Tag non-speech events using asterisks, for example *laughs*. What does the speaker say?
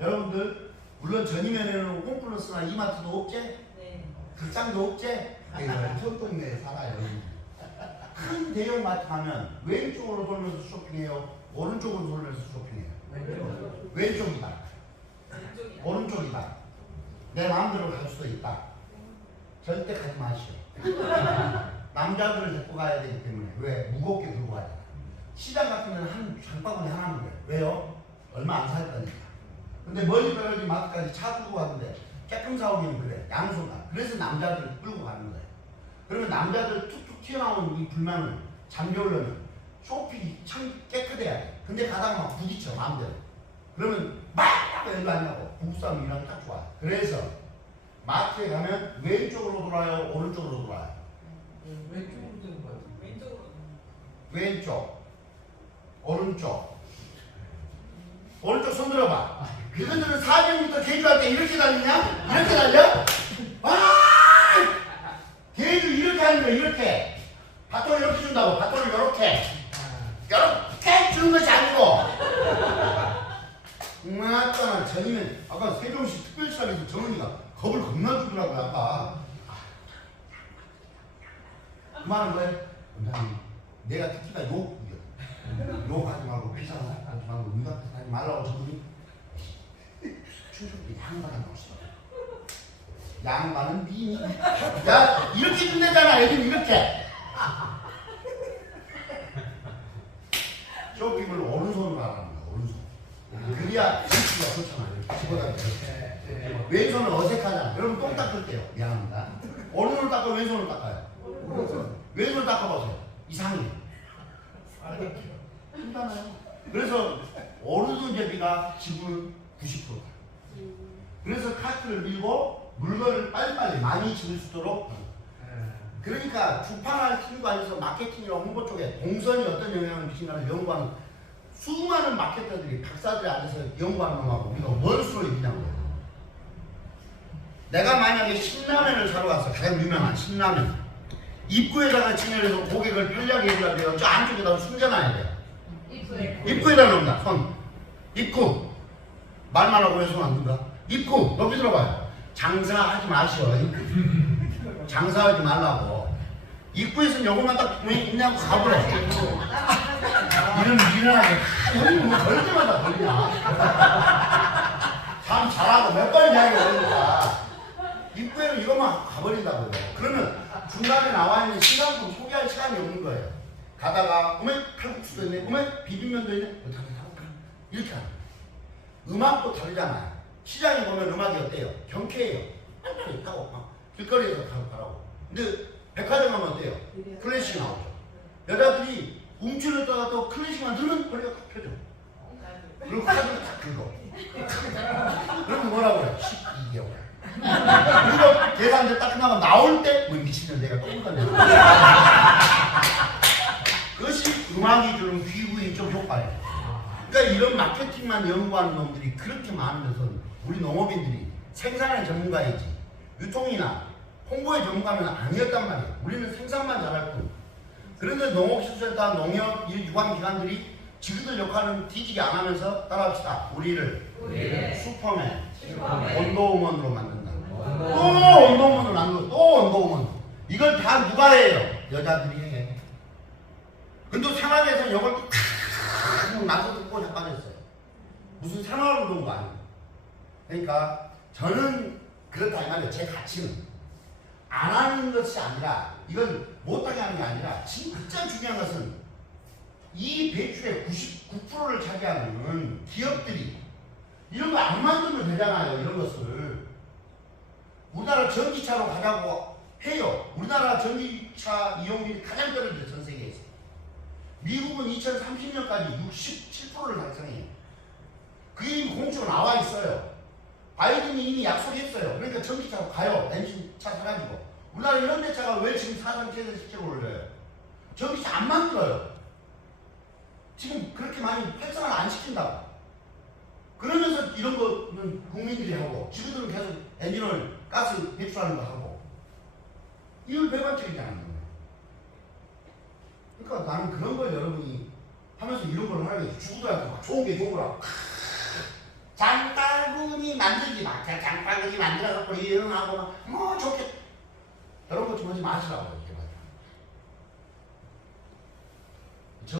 여러분들 물론 전이면에는 홈플러스나 이마트도 없지? 네. 극장도 없지? 이거 촌동네에 살아요. 큰 대형 마트 가면 왼쪽으로 돌면서 쇼핑해요. 오른쪽으로 돌면서 쇼핑해요. 왼쪽이다. 왼쪽이요. 오른쪽이다. 내 마음대로 갈 수도 있다. 절대 가지 마시오. *laughs* 남자들을 데리고 가야 되기 때문에 왜 무겁게 들고 가야 돼. 시장 같은 데는 한 장바구니 하나면 돼. 왜요? 얼마 안 살 거니까. 근데 멀리 떨어진 마트까지 차 끌고 가는데 깨끔 사오기는 그래. 양손가. 그래서 남자들 끌고 가는 거예요. 그러면 남자들 툭툭 튀어나오는 이 불만을 잠재우려면 쇼핑이 참 깨끗해야 돼. 근데 가다가 막 부딪혀 마음대로. 그러면 막 일로 하냐고 부부싸움 이랑 딱 좋아. 그래서 마트에 가면 왼쪽으로 돌아요, 오른쪽으로 돌아요. 왼쪽으로 되는 거 같아. 왼쪽으로. 왼쪽, 오른쪽. 오른쪽 손 들어봐. 그분들은 400m 개주할 때 이렇게 달리냐? 이렇게 달려? 아! 개주 이렇게 하는 거야, 이렇게. 바톤을 이렇게 준다고, 바톤을 이렇게. 이렇게 주는 것이 아니고. 맞잖아, 전이면 아까 세종시 특별시장에서 정은이가 겁을 겁나 주더라고요, 아까. 그 말은 뭐예요? 원장님, 내가 특히나 욕, 욕하지 말고 비싼 하지 말고 눈 앞에서 하지 말라고 저분이 춘추도 양반이 나왔어. 양반은 니니. 야, 이렇게 준대잖아, 애들 이렇게. 쇼핑을 오른손으로 하라는 거야, 오른손. 그래야 위치가 좋잖아, 이렇게 네. 왼손은 어색하잖아. 여러분 똥 닦을게요. 미안합니다. 오른손을 닦아요, 왼손을 닦아요. 왼손을 닦아보세요. 이상해. 힘잖아요. 그래서 오른손 제비가 지분 90%다. 그래서 카트를 밀고 물건을 빨리빨리 많이 집을 수 있도록 그러니까 주판할 팀과 안에서 마케팅이나 홍보 쪽에 동선이 어떤 영향을 미치는가를 연구하는 수많은 마케터들이 박사들이 앉아서 연구하는 놈하고 우리가 뭘 수로 있냐고. 내가 만약에 신라면을 사러 갔어. 가장 유명한 신라면. 입구에다가 진열해서 고객을 편리하게 해주려면 저 안쪽에다가 숨겨놔야 돼 입술에. 입구에다 놓는다. 손. 입구. 말만 하고 왜손안 든다 입구 여기 들어봐요 장사하지 마시오. 장사하지 말라고. 입구에서는 요것만 딱 있냐고 가버려 *laughs* 이런 미련하게 형님 뭐걸 때마다 걸리냐 참 잘하고 몇 번 이야기 걸리니까. 입구에는 이것만 가버린다고요 그러면 중간에 나와 있는 시간품 소개할 시간이 없는 거예요. 가다가 어머 칼국수도 있네. 어머 비빔면도 있네. 어, 다들 사볼까? 이렇게 하는 거예요. 음악도 다르잖아요 시장에 보면 음악이 어때요? 경쾌해요 빨리빨리 타고 막 길거리에서 타고 가라고 근데 백화점 가면 어때요? 클래식 나오죠 여자들이 움츠를 떠가 또 클래식만 들으면 허리가 탁 펴져 그리고 카드를 딱 긁어 그러면 뭐라고 그래? 12개월 그리고 계산대 딱 끝나면 나올 때, 뭐 미치는 내가 또 못갔네. 그것이 음악이 주는 귀구인적 효과예요. 그러니까 이런 마케팅만 연구하는 놈들이 그렇게 많은 데서 우리 농업인들이 생산의 전문가이지 유통이나 홍보의 전문가는 아니었단 말이에요. 우리는 생산만 잘할 뿐. 그런데 농업시설과 농협 이 유관기관들이 지그들 역할은 뒤지게 안 하면서 따라합시다. 우리를 우리를 슈퍼맨, 슈퍼맨. 원더우먼으로 만든다. 또 원더우먼을 만들고 또 원더우먼. 이걸 다 누가 해요? 여자들이 해. 근데 생활에서 이걸 탁 나서 듣고 자빠졌어요. 무슨 놓은 거 아니에요. 그러니까 저는 그렇다 이 말이에요. 제 가치는. 안 하는 것이 아니라 이건 못하게 하는 게 아니라 진짜 중요한 것은 이 배출의 99%를 차지하는 기업들이 이런 거 안 만들면 되잖아요. 이런 것을. 우리나라 전기차로 가자고 해요. 우리나라 전기차 이용률이 가장 떨어져요. 전 세계에서. 미국은 2030년까지 67%를 달성해요. 이미 공식으로 나와 있어요. 바이든이 이미 약속했어요. 그러니까 전기차로 가요. 엔진차 사가지고. 우리나라 현대차가 왜 지금 사상 최대 실제로 올려요? 전기차 안 만들어요. 지금 그렇게 많이 활성화를 안 시킨다고. 그러면서 이런 거는 국민들이 하고 지구들은 계속 엔진을 가스 배출하는 거 하고 이걸 배반적이잖아요. 그러니까 나는 그런 걸 여러분이 하면서 이런 걸게 주부들한테 막 좋은 게 좋은 거라고 장바구니 만들지 마. 그냥 장바구니 만들어갖고 이응하고 뭐 좋게 좀 하지 마시라고요.